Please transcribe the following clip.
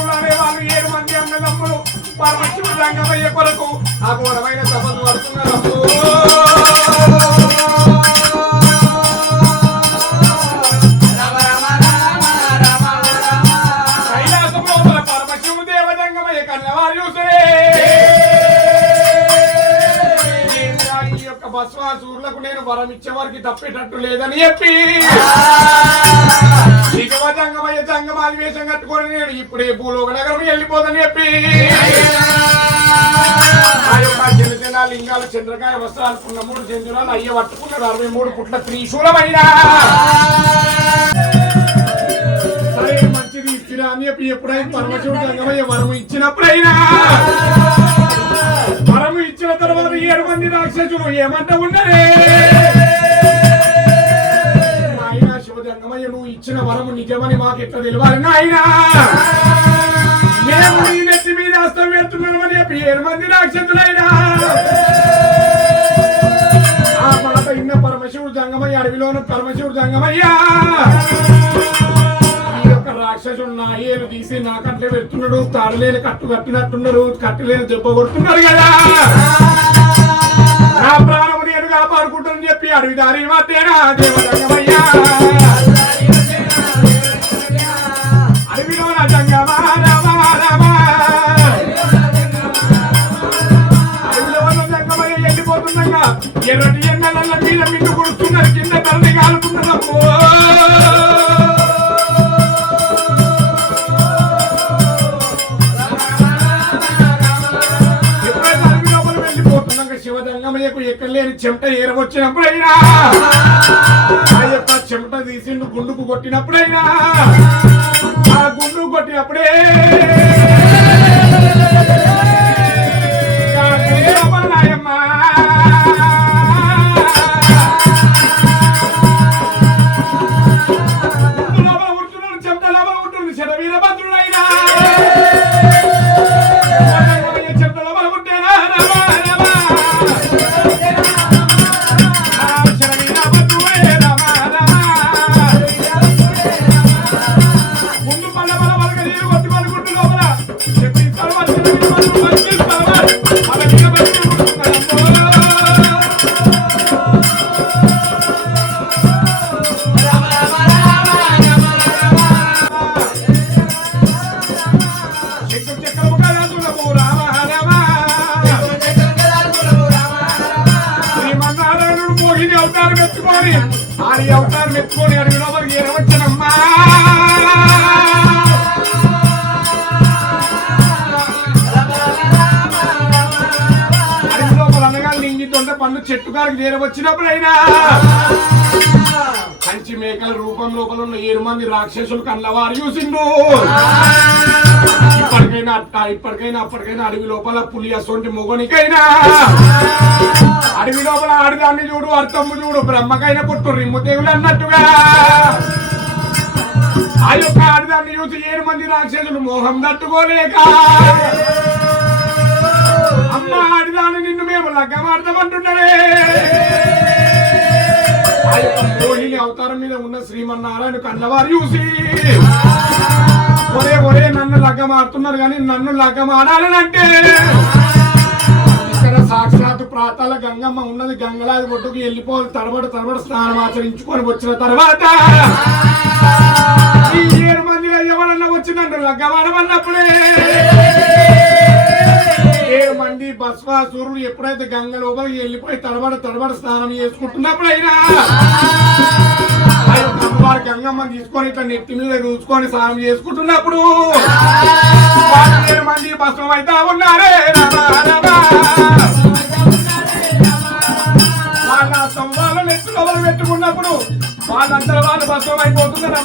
పద్మాసురులు అనే వాళ్ళు ఏడు మంది అన్నదమ్ములు. పరమశివుడు రంగమయ్య కొరకు ఆ ఘోరమైన తపస్సు పడుతున్నారు ఈ నేను వరం ఇచ్చేవారికి తప్పేటట్టు లేదని చెప్పి. దిగవ జంగమయ్య జంగమాది వేషం కట్టుకొని నేను ఇప్పుడే భూలోక నగరం వెళ్ళిపోదని చెప్పి. ఆ యొక్క చిన్న లింగాలు చంద్రకాయ వస్త్రాలు పున్న మూడు చంద్రాలు అయ్య పట్టుకున్నాడు. అరవై మూడు పుట్ల త్రిశూలమైన. సరే మంచిది ఇచ్చినా అని చెప్పి ఎప్పుడైతే పరమశివుడు జంగమయ్య వరం ఇచ్చినప్పుడైనా. వరం ఏడు మంది రాక్షసులు ఏమంట ఉన్నరే నాయనా శివజంగమయ్య నువ్వు ఇచ్చిన వరము నిజమని మాకు ఎట్లా తెలియాలి నాయనా? మేము నీ నెత్తి మీద అస్తం అని చెప్పి ఏడు మంది రాక్షసులైనా? ఆ మాట ఇన్న పరమశివుడు జంగమయ్య అడవిలోను పరమశివుడు జంగమయ్య? ఈ యొక్క రాక్షసుడు నా ఏలు తీసి నాకంటే పెడుతున్నాడు తాడలేని కట్టు కట్టినట్టున్నారు కట్టలేని దెబ్బ కొడుతున్నారు కదా? నా ప్రాణము నేను కాపాడుకుంటానని చెప్పి అడవి మధ్యనా దేవరంగమయ్యా అడవిలో అడవిలో వెళ్ళిపోతుండగా ఎర్రటి శివదంగమయ్యకు ఎక్కడ లేని చెమట ఏరవచ్చినప్పుడైనా ఆ యొక్క చెమట తీసిండు గుండుకు కొట్టినప్పుడైనా ఆ గుండు కొట్టినప్పుడే అవతారం ఆడి అవతారం ఎత్తుకొని అడిగిన వారికి చెట్టు పండు చెట్టు కాడికి చేరవచ్చినప్పుడైనా కంచి మేకల రూపం లోపల ఉన్న ఏడు మంది రాక్షసులు కళ్ళవారు చూసిండు ఇప్పటికైనా అట్ట ఇప్పటికైనా అప్పటికైనా అడవి లోపల పులి అసొంటి మొగనికైనా. అడవి లోపల ఆడదాన్ని చూడు అర్థము చూడు బ్రహ్మకైనా పుట్టు రిమ్ము దేవుడు అన్నట్టుగా. ఆ యొక్క ఆడదాన్ని చూసి ఏడు మంది రాక్షసులు మోహం తట్టుకోలేక అమ్మ ఆడిదాన్ని నిన్ను మేము లగ్గమాడతామంటున్నారే ఆ యొక్క మోహిని అవతారం మీద ఉన్న శ్రీమన్నారాయణ కళ్ళవారు చూసి ఒరే ఒరే నన్ను లగ్గమాడుతున్నారు కానీ నన్ను లగ్గమాడాలనంటే. ఇక్కడ సాక్షాత్ ప్రాతాల గంగమ్మ ఉన్నది గంగలాది ఒడ్డుకు వెళ్ళిపోవాలి తడబడి తడబడి స్నానం ఆచరించుకొని వచ్చిన తర్వాత ఈ ఏడు మందిలో ఎవరన్నా వచ్చి నన్ను లగ్గమాడమన్నప్పుడే మంది ఎప్పుడైతే గంగ లోపలికి వెళ్ళిపోయి తడబడ తడబడ స్నానం చేసుకుంటున్నప్పుడు అయినా వారు గంగమ్మ తీసుకొని ఇట్లా నెత్తి మీద చూసుకొని స్నానం చేసుకుంటున్నప్పుడు మంది భస్మం అయితే ఉన్నారే రామా, రామా. వాళ్ళ స్తంభాలు నెత్తి లోపల పెట్టుకున్నప్పుడు వాళ్ళంతా వాళ్ళు భస్మం అయిపోతున్నారు